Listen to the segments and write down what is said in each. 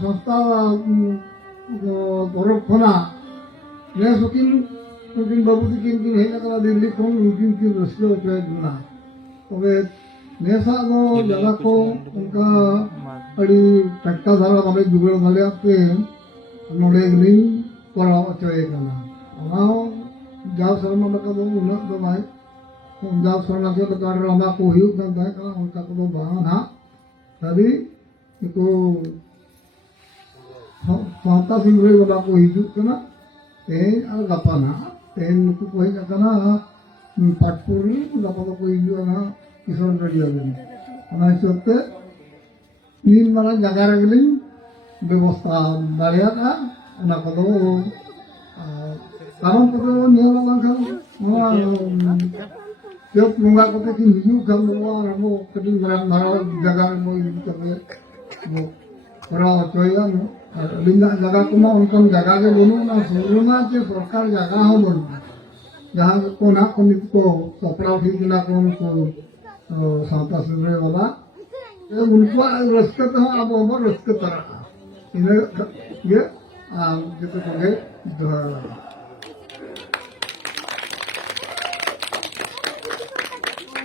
সংস্থা তরফ খনা ᱱᱮᱥ ᱩᱱᱠᱤᱱ ᱵᱟᱹᱵᱩ ᱛᱟᱹᱠᱤᱱ ᱠᱤᱱ ᱦᱮᱡ ᱟᱠᱟᱱᱟ ᱫᱤᱞᱞᱤ ᱠᱷᱚᱱ ᱩᱱᱠᱤᱱ ᱠᱤᱱ ᱨᱟᱹᱥᱠᱟᱹ ᱦᱚᱪᱚᱭᱮᱫ ᱵᱚᱱᱟ ᱛᱚᱵᱮ ᱱᱮᱥᱟᱜ ᱫᱚ ᱡᱟᱭᱜᱟ ᱠᱚ ᱚᱱᱠᱟ ᱟᱹᱰᱤ ᱴᱟᱴᱠᱟ ᱫᱷᱟᱨᱟ ᱵᱟᱞᱮ ᱡᱩᱜᱟᱹᱲ ᱫᱟᱲᱮᱭᱟᱜ ᱛᱮ ᱱᱚᱰᱮ ᱜᱮᱞᱤᱧ ᱠᱚᱨᱟᱣ ᱦᱚᱪᱚᱭᱮ ᱠᱟᱱᱟ ᱚᱱᱟ ᱦᱚᱸ ᱡᱟᱣ ᱥᱮᱨᱢᱟ ᱞᱮᱠᱟ ᱫᱚ ᱩᱱᱟᱹᱜ ᱫᱚ ᱵᱟᱭ ᱡᱟᱣ ᱥᱮᱨᱢᱟ ᱪᱮᱫ ᱞᱮᱠᱟ ᱰᱨᱟᱢᱟ ᱠᱚ ᱦᱩᱭᱩᱜ ᱠᱟᱱ ᱛᱟᱦᱮᱸ ᱠᱟᱱᱟ ᱚᱱᱠᱟ ᱠᱚᱫᱚ ᱵᱟᱝ ᱱᱟᱦᱟᱜ ᱠᱷᱟᱹᱞᱤ ᱱᱩᱠᱩ ᱥᱟᱶᱛᱟ ᱥᱤᱝᱨᱟᱹᱭ ᱵᱟᱞᱟ ᱠᱚ ᱦᱤᱡᱩᱜ ᱠᱟᱱᱟ ᱛᱮᱦᱮᱧ ᱟᱨ ᱜᱟᱯᱟ ᱱᱟᱦᱟᱜ ᱛᱮᱦᱮᱧ ᱱᱩᱠᱩ ᱠᱚ ᱦᱮᱡ ᱟᱠᱟᱱᱟ ᱯᱟᱴᱯᱩᱨ ᱨᱮ ᱜᱟᱯᱟ ᱫᱚᱠᱚ ᱦᱤᱡᱩᱜᱼᱟ ᱱᱟᱦᱟᱜ ᱠᱤᱥᱚᱱ ᱜᱟᱹᱰᱤᱭᱟᱹ ᱨᱮ ᱚᱱᱟ ᱦᱤᱥᱟᱹᱵ ᱛᱮ ᱱᱤᱱ ᱢᱟᱨᱟᱝ ᱡᱟᱭᱜᱟ ᱨᱮᱜᱮᱞᱤᱧ ᱵᱮᱵᱚᱥᱛᱷᱟ ᱫᱟᱲᱮᱭᱟᱜᱼᱟ ᱚᱱᱟ ᱠᱚᱫᱚ ᱠᱟᱨᱚᱱ ᱠᱚᱫᱚ ᱧᱮᱞ ᱵᱟᱝᱠᱷᱟᱱ ᱱᱚᱣᱟ ᱪᱟᱹᱛ ᱵᱚᱸᱜᱟ ᱠᱚᱛᱮ ᱠᱤᱱ ᱦᱤᱡᱩᱜ ᱠᱷᱟᱱ ᱱᱚᱣᱟ ᱟᱵᱚ ᱠᱟᱹᱴᱤᱡ ᱢᱟᱨᱟᱝ ᱢᱟᱨᱟᱝ ᱡᱟᱭᱜᱟ ᱨᱮ ᱤᱫᱤ ᱠᱟᱛᱮ ᱠᱚᱨᱟᱣ ᱦᱚᱪᱚᱭᱟ ᱟᱨ ᱟᱹᱞᱤᱧᱟᱜ ᱡᱟᱭᱜᱟ ᱠᱚᱢᱟ ᱚᱱᱠᱟᱱ ᱡᱟᱭᱜᱟ ᱜᱮ ᱵᱟᱹᱱᱩᱜᱼᱟ ᱥᱩᱨ ᱨᱮᱢᱟ ᱪᱮ ᱥᱚᱨᱠᱟর ᱡᱟᱭᱜᱟ ᱦᱚᱸ ᱵᱟᱹᱱᱩᱜᱼᱟ ᱡᱟᱦᱟᱸ ᱠᱚ ᱱᱟᱦᱟᱜ ᱠᱚ ᱱᱤᱛ ᱠᱚ ᱥᱟᱯᱲᱟᱣ ᱴᱷᱤᱠ ᱮᱱᱟ ᱠᱚ ᱩᱱᱠᱩ ᱥᱟᱶᱛᱟ ᱥᱤᱝᱨᱟᱹᱭ ᱵᱟᱞᱟ उनकुआग रस्ते तो अब अब रस्ते तरागा इन गे जतो कोगे दोहरा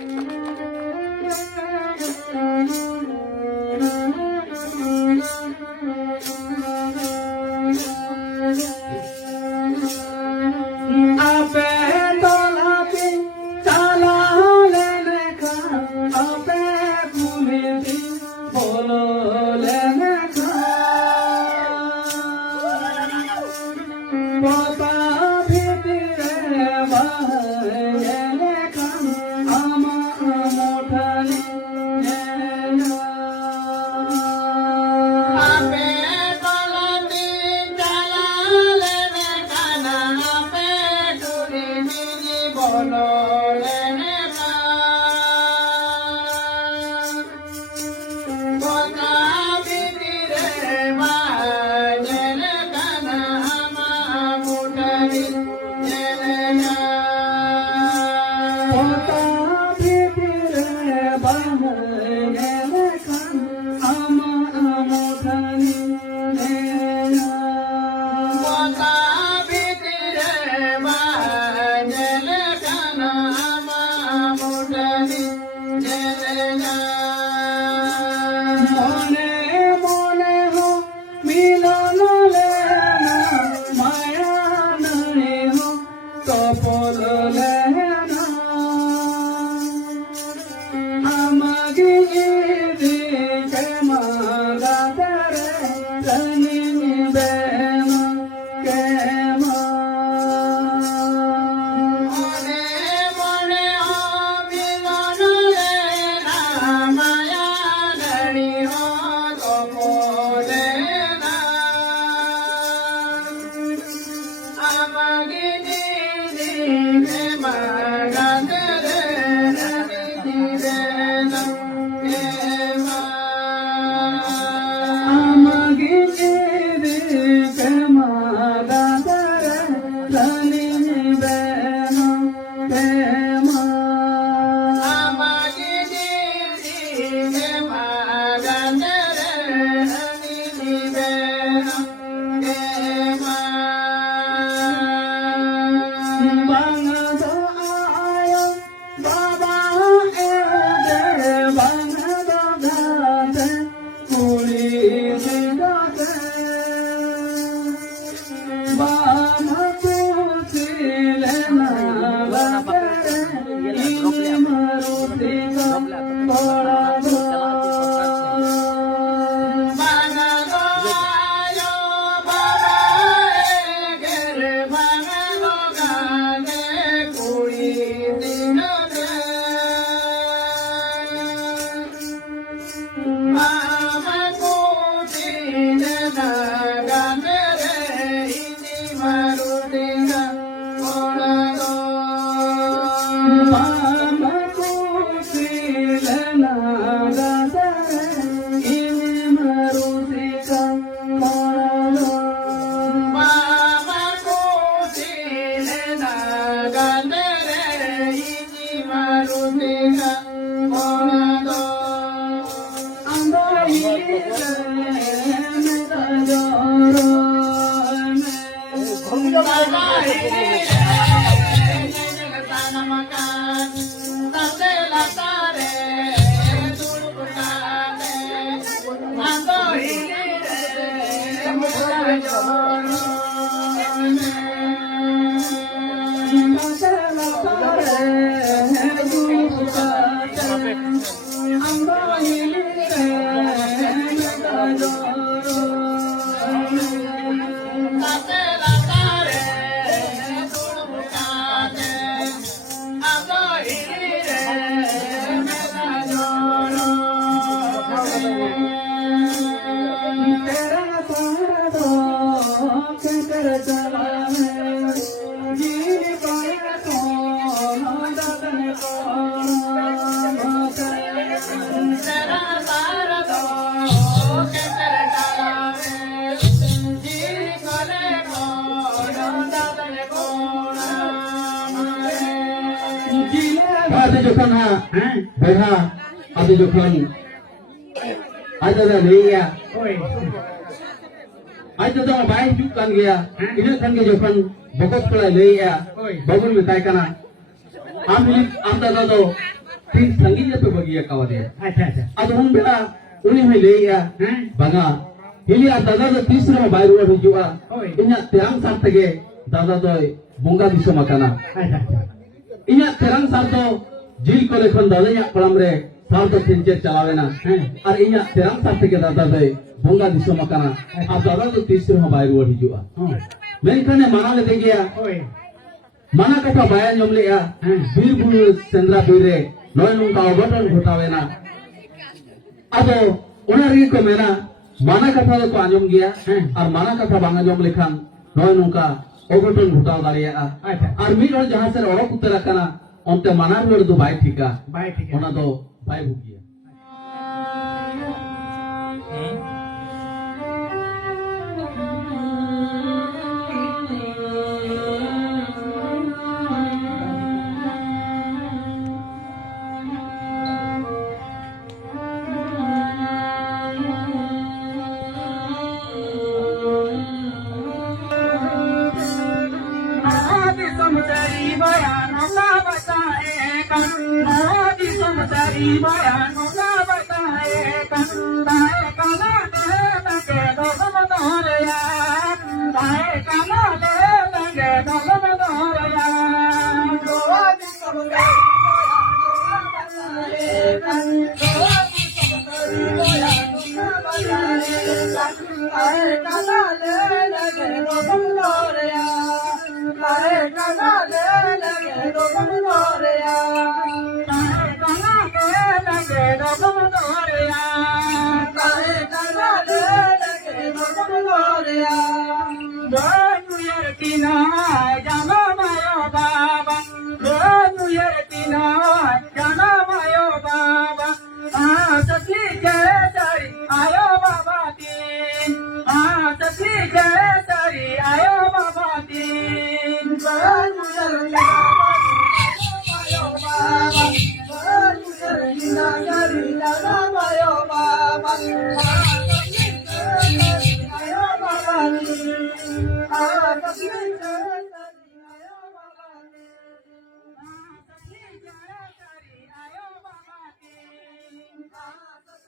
I'm Ada jokan ha, beha, ada jokan, ada dah leya, ada dah baik juga dia, ini kan dia jokan bokot pula leya, bagun betai kana, am dah tu, ठीक संगीत तो बगिया कावा दे अच्छा अच्छा अब हम बेटा उन्हीं में ले या बंगा हिली आ दादा तो तीसरा में बाहर हुआ जुआ इन्या तेरंग साथ तके दादा तो बुंगा दिसो मकाना इन्या तेरंग साथ तो जिल को लेकर दादा या कलम रे साल तो तीन चलावे ना और इन्या तेरंग साथ तके दादा तो बुंगा दिसो मकाना अब दादा तो तीसरा में बाहर हुआ जुआ मैं कहने माना लेते गया माना कथा बाया जोम ले या बीर बुल चंद्रा बीरे नॉय नुका अघटन घटावेना अदो उनारी को मेना माना कथा को आंजम गया और माना कथा बांग आंजम लेखान नॉय नुका अघटन घटाव दारिया और मिड और जहां से ओडक उतरा कना ओंते माना रोड दो बाय ठीका ओना दो बाय भुगिया Baba,